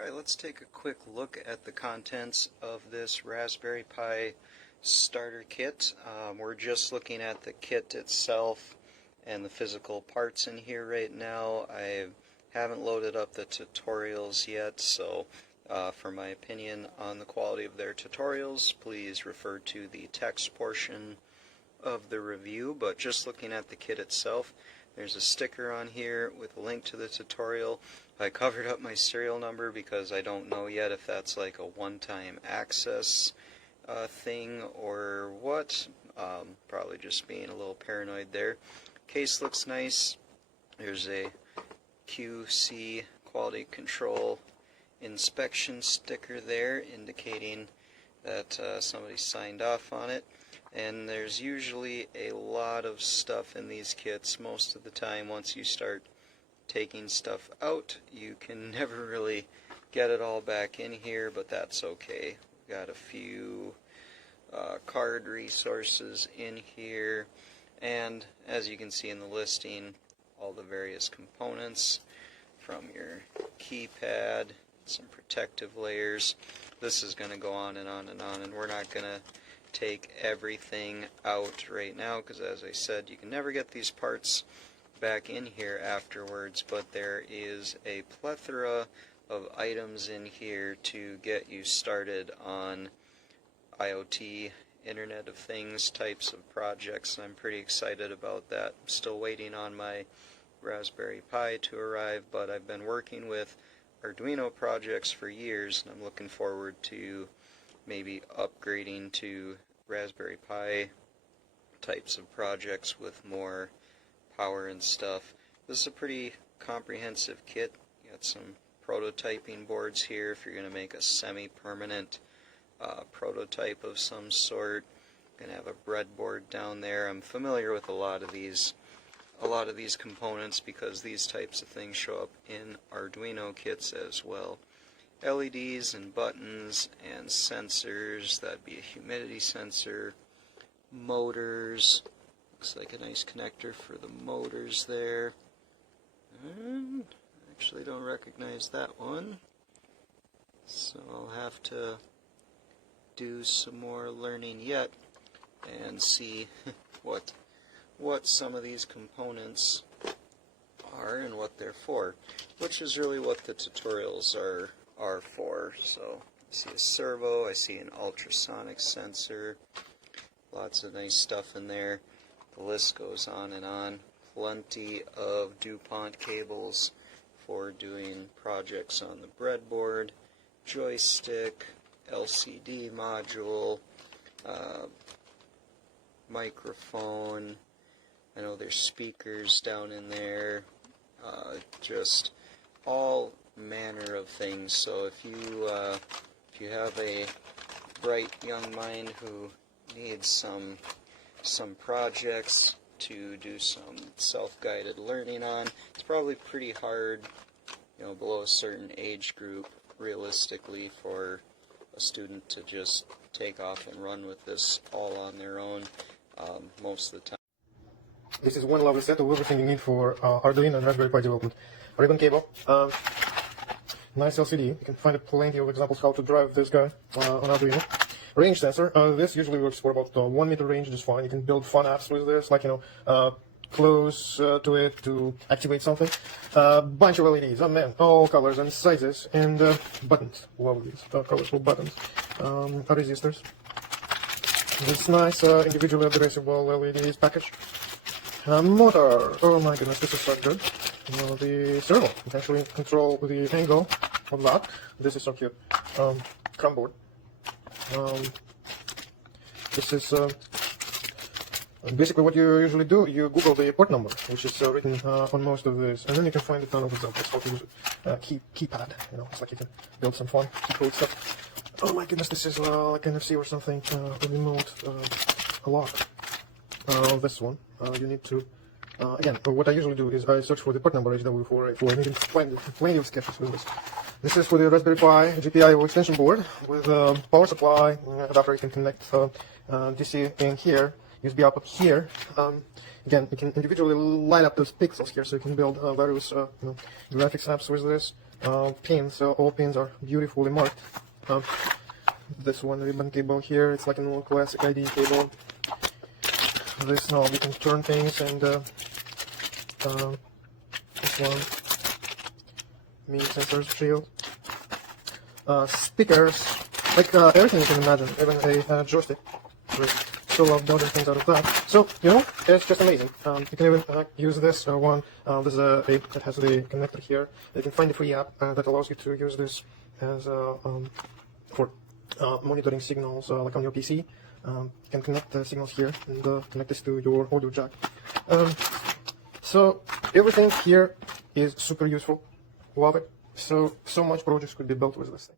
Alright, let's take a quick look at the contents of this Raspberry Pi starter kit. We're just looking at the kit itself and the physical parts in here right now. I haven't loaded up the tutorials yet, so for my opinion on the quality of their tutorials, please refer to the text portion of the review. But just looking at the kit itself, there's a sticker on here with a link to the tutorial. I covered up my serial number because I don't know yet if that's like a one-time access thing or what. Probably just being a little paranoid there. Case looks nice. There's a QC quality control inspection sticker there indicating that somebody signed off on it. And there's usually a lot of stuff in these kits. Most of the time, once you start taking stuff out, you can never really get it all back in here, but that's okay. We've got a few card resources in here, and as you can see in the listing, all the various components from your keypad, some protective layers. This is going to go on and on and on, and we're not going to take everything out right now because, as I said, you can never get these parts back in here afterwards, but there is a plethora of items in here to get you started on IoT, Internet of Things types of projects. I'm pretty excited about that. I'm still waiting on my Raspberry Pi to arrive, but I've been working with Arduino projects for years, and I'm looking forward to maybe upgrading to Raspberry Pi types of projects with more power and stuff. This is a pretty comprehensive kit. You got some prototyping boards here if you're going to make a semi-permanent prototype of some sort. Going to have a breadboard down there. I'm familiar with a lot of these components because these types of things show up in Arduino kits as well. LEDs and buttons and sensors. That'd be a humidity sensor. Motors. Looks like a nice connector for the motors there. And actually don't recognize that one. So I'll have to do some more learning yet and see what some of these components are and what they're for, which is really what the tutorials are for. So I see a servo, I see an ultrasonic sensor, lots of nice stuff in there. The list goes on and on. Plenty of DuPont cables for doing projects on the breadboard, joystick, LCD module, microphone. I know there's speakers down in there, just all manner of things. So if you have a bright young mind who needs some projects to do some self-guided learning on, it's probably pretty hard, below a certain age group, realistically, for a student to just take off and run with this all on their own most of the time. This is one lovely set of everything you need for Arduino and Raspberry Pi development. Ribbon cable, nice LCD. You can find plenty of examples how to drive this guy on Arduino. Range sensor. This usually works for about 1 meter range, just fine. You can build fun apps with this, like close to it to activate something. Bunch of LEDs, all colors and sizes, and buttons. Love these colorful buttons. Resistors. This nice individually addressable LEDs package. Motor. Oh my goodness, this is so good. The servo. You can actually control the angle of that. This is so cute. CRAM board. This is basically what you usually do. You Google the port number, which is written on most of this, and then you can find a ton of examples how to use it. Keypad. It's like you can build some fun, cool stuff. Oh my goodness, this is like NFC or something. Remote lock. This one. You need to. Again, what I usually do is I search for the port number HW484, and you can find plenty of sketches with this. This is for the Raspberry Pi GPIO extension board with power supply adapter. You can connect DC in here, USB out up here. Again, you can individually line up those pixels here, so you can build various graphics apps with this. pins. So all pins are beautifully marked. This one ribbon cable here, it's like a normal classic ID cable. This knob, you can turn things, and this one, mini sensors shield. Speakers, like everything you can imagine, even a joystick. So love building things out of that. So, you know, it's just amazing. You can even use this one. This is a app that has the connector here. You can find the free app that allows you to use this as for monitoring signals like on your PC. You can connect the signals here and connect this to your audio jack. So everything here is super useful. Love it. So much projects could be built with this thing.